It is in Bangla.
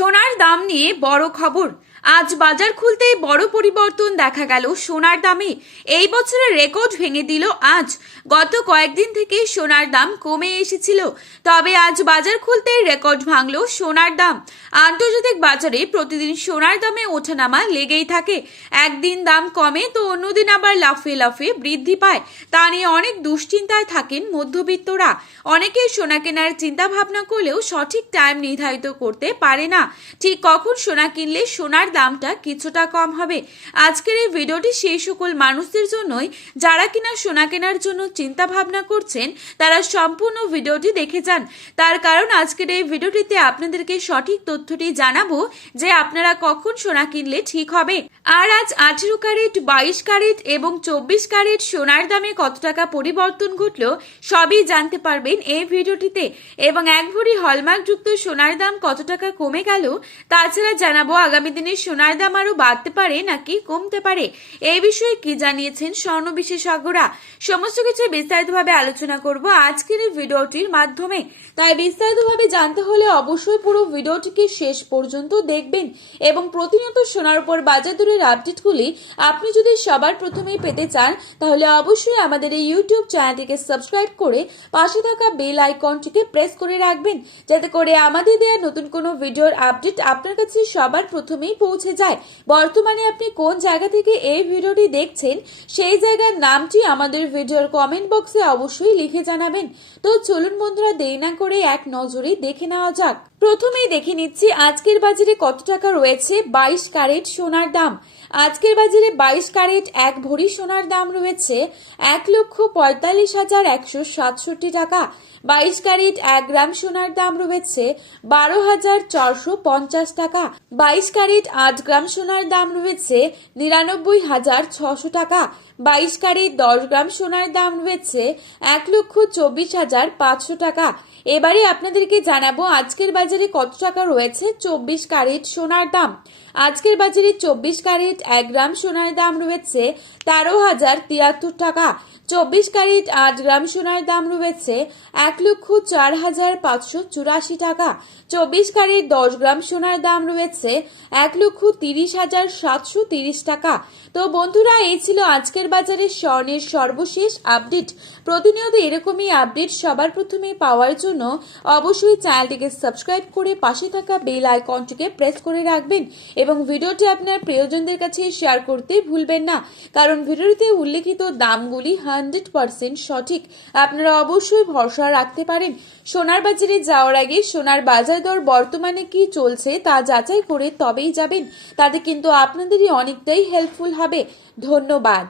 সোনার দাম নিয়ে বড় খবর। আজ বাজার খুলতেই বড় পরিবর্তন দেখা গেল সোনার দামে। এই বছরের রেকর্ড ভেঙে দিল আজ। গত কয়েকদিন থেকে সোনার দাম কমে এসেছিল। তবে আজ বাজার খুলতেই রেকর্ড ভাঙল সোনার দাম। আন্তর্জাতিক বাজারে প্রতিদিন সোনার দামে ওঠানামা লেগেই থাকে। একদিন দাম কমে তো অন্যদিন আবার লাফে লাফে বৃদ্ধি পায়। তা নিয়ে অনেক দুশ্চিন্তায় থাকেন মধ্যবিত্তরা। অনেকেই সোনা কেনার চিন্তা ভাবনা করলেও সঠিক টাইম নির্ধারিত করতে পারে না। ঠিক কখন সোনা কিনলে সোনার দামটা কিছুটা কম হবে। আজকের এই ভিডিওটি সেই সকল মানুষদের জন্যই। যারা কিনা সোনা কেনার জন্য চিন্তা ভাবনা করছেন, তারা সম্পূর্ণ ভিডিওটি দেখে যান। তার কারণ আজকের এই ভিডিওটিতে আপনাদেরকে সঠিক তথ্যটি জানাব যে আপনারা কখন সোনা কিনলে ঠিক হবে। আর আজ আঠেরো ক্যারেট, বাইশ ক্যারেট এবং চব্বিশ ক্যারেট সোনার দামে কত টাকা পরিবর্তন ঘটলো, সবই জানতে পারবেন এই ভিডিওটিতে। এবং এক ভরি হলমার্কযুক্ত সোনার দাম কত টাকা কমে গেল, তাছাড়া জানাব আগামী দিনে সোনার দাম আরও বাড়তে পারে নাকি কমতে পারে? এই বিষয়ে কি জানিয়েছেন স্বর্ণ বিশেষজ্ঞরা? সমস্ত কিছু বিস্তারিতভাবে আলোচনা করব আজকের এই ভিডিওটির মাধ্যমে। তাই বিস্তারিতভাবে জানতে হলে অবশ্যই পুরো ভিডিওটিকে শেষ পর্যন্ত দেখবেন এবং প্রতিনিয়ত সোনার উপর বাজার দরের আপডেটগুলি আপনি যদি সবার প্রথমেই পেতে চান, তাহলে অবশ্যই আমাদের এই ইউটিউব চ্যানেলটিকে সাবস্ক্রাইব করে পাশে থাকা বেল আইকনটিকে প্রেস করে রাখবেন, যাতে করে আমাদের দেওয়া নতুন কোনো ভিডিওর আপডেট আপনার কাছে সবার প্রথমেই পৌঁছে যায়। বর্তমানে আপনি কোন জায়গা থেকে এই ভিডিওটি দেখছেন, সেই জায়গার নামটি আমাদের ভিডিওর কমেন্ট বক্সে অবশ্যই লিখে জানাবেন। তো চলুন বন্ধুরা, দেরি না করে এক নজরে দেখে নেওয়া যাক। প্রথমেই দেখে নিচ্ছি, আজকের বাজারে কত টাকা রয়েছে? বাইশ ক্যারেট সোনার দাম। আজকের বাজারে বাইশ ক্যারেট, এক ভরি সোনার দাম রয়েছে এক লক্ষ পঁয়তাল্লিশ হাজার একশো সাতষট্টি টাকা। বাইশ ক্যারেট, এক গ্রাম সোনার দাম রয়েছে বারো হাজার চারশো পঞ্চাশ টাকা। বাইশ ক্যারেট আট গ্রাম সোনার দাম রয়েছে নিরানব্বই হাজার ছশো টাকা। বাইশ ক্যারেট দশ গ্রাম সোনার দাম রয়েছে এক লক্ষ চব্বিশ হাজার পাঁচশো টাকা। এবারে আপনাদেরকে জানাব আজকের বাজারে কত টাকা রয়েছে চব্বিশ ক্যারেট সোনার দাম। আজকের বাজারে চব্বিশ ক্যারেট এক গ্রাম সোনার দাম রয়েছে তেরো হাজার তিয়াত্তর টাকা। চব্বিশ ক্যারেট আট গ্রাম সোনার দাম রয়েছে এক লক্ষ চার হাজার পাঁচশো চুরাশি টাকা। চব্বিশ ক্যারেট দশ গ্রাম সোনার দাম রয়েছে এক লক্ষ তিরিশ হাজার সাতশো তিরিশ টাকা। তো বন্ধুরা, এই ছিল আজকের বাজারে স্বর্ণের সর্বশেষ আপডেট। প্রতিনিয়ত এরকমই আপডেট সবার প্রথমে পাওয়ার জন্য অবশ্যই চ্যানেলটিকে সাবস্ক্রাইব করে পাশে থাকা বেল আইকনটিকে প্রেস করে রাখবেন এবং ভিডিওটি আপনার প্রিয়জনদের কাছে শেয়ার করতে ভুলবেন না। কারণ ভিডিওটিতে উল্লেখিত দামগুলি হান্ড্রেড পার্সেন্ট সঠিক। আপনারা অবশ্যই ভরসা রাখতে পারেন। সোনার বাজারে যাওয়ার আগে সোনার বাজার দর বর্তমানে কি চলছে তা যাচাই করে তবেই যাবেন। তাতে কিন্তু আপনাদেরই অনেকটাই হেল্পফুল হবে। ধন্যবাদ।